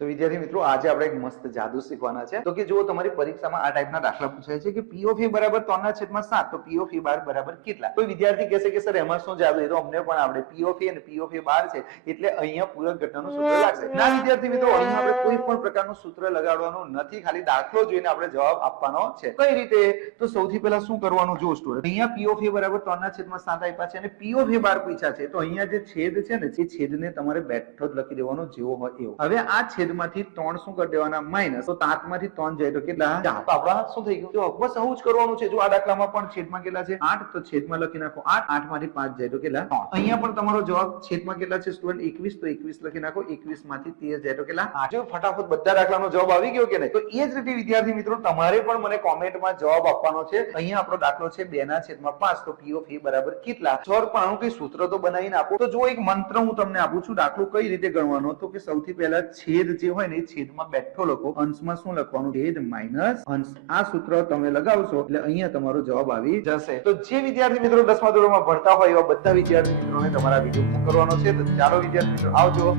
તો વિદ્યાર્થી મિત્રો આજે આપણે એક મસ્ત જાદુ શીખવાના છે તો કે જો તમારી પરીક્ષામાં આ ટાઈપના દાખલા પૂછાય છે કે P of A બરાબર 3/7 તો P of A બાર બરાબર કેટલા? કોઈ વિદ્યાર્થી કહેશે કે સર એમાં શું જાદુ, એ તો અમને પણ આવડે, P of A અને P of A બાર છે એટલે અહીંયા પૂરક ઘટનાનું સૂત્ર લાગશે. ના વિદ્યાર્થી મિત્રો, અહીંયા આપણે કોઈ પણ પ્રકારનું સૂત્ર લગાડવાનું નથી, ખાલી દાખલો જોઈને આપણે જવાબ આપવાનો છે. કઈ રીતે? તો સૌથી પહેલા શું કરવાનું, જો સ્ટુડન્ટ અહીંયા P of A બરાબર 3/7 આપ્યા છે અને P of A બાર પૂછ્યા છે તો અહીંયા જે છેદ છે ને એ છેદને તમારે બેઠો જ લખી દેવાનો જેવો હોય એવો. હવે આ છેદમાંથી 3 શું કરી દેવાના માઈનસ, તો 7માંથી 3 જાય તો કેટલા? 4. તો આપણા શું થઈ ગયું? જો બસ આવું જ કરવાનું છે. જો આ દાખલામાં પણ છેદમાં કેટલા છે? 8, તો છેદમાં લખી નાખો 8. 8માંથી 5 જાય તો કેટલા? 3. અહીંયા પણ તમારો જવાબ છેદમાં કેટલા છે સ્ટુડન્ટ? 21, તો 21 લખી નાખો. 21માંથી 13 જાય તો કેટલા? 8. જો ફટાફટ બધા દાખલાનો જવાબ આવી ગયો કે નહીં? તો એ જ રીતે વિદ્યાર્થી મિત્રો તમારે પણ મને કોમેન્ટમાં જવાબ આપવાનો છે. અહીંયા આપણો દાખલો છે 2/5, તો P of A બરાબર કેટલા? સર પણ આનું કઈ સૂત્ર તો બનાવીને આપો. તો જો એક મંત્ર હું તમને આપું છું, દાખલો કઈ રીતે ગણવાનો, તો કે સૌથી પહેલા છેદ જે હોય ને એ છેદમાં બેઠો લખો, અંશમાં શું લખવાનું? છેદ માઈનસ અંશ. આ સૂત્ર તમે લગાવશો એટલે અહીંયા તમારો જવાબ આવી જશે. તો જે વિદ્યાર્થી મિત્રો 10મા ધોરણમાં ભણતા હોય એવા બધા વિદ્યાર્થી મિત્રોને તમારા વિડીયો કરવાનો છે. તો ચાલો વિદ્યાર્થી મિત્રો આવજો.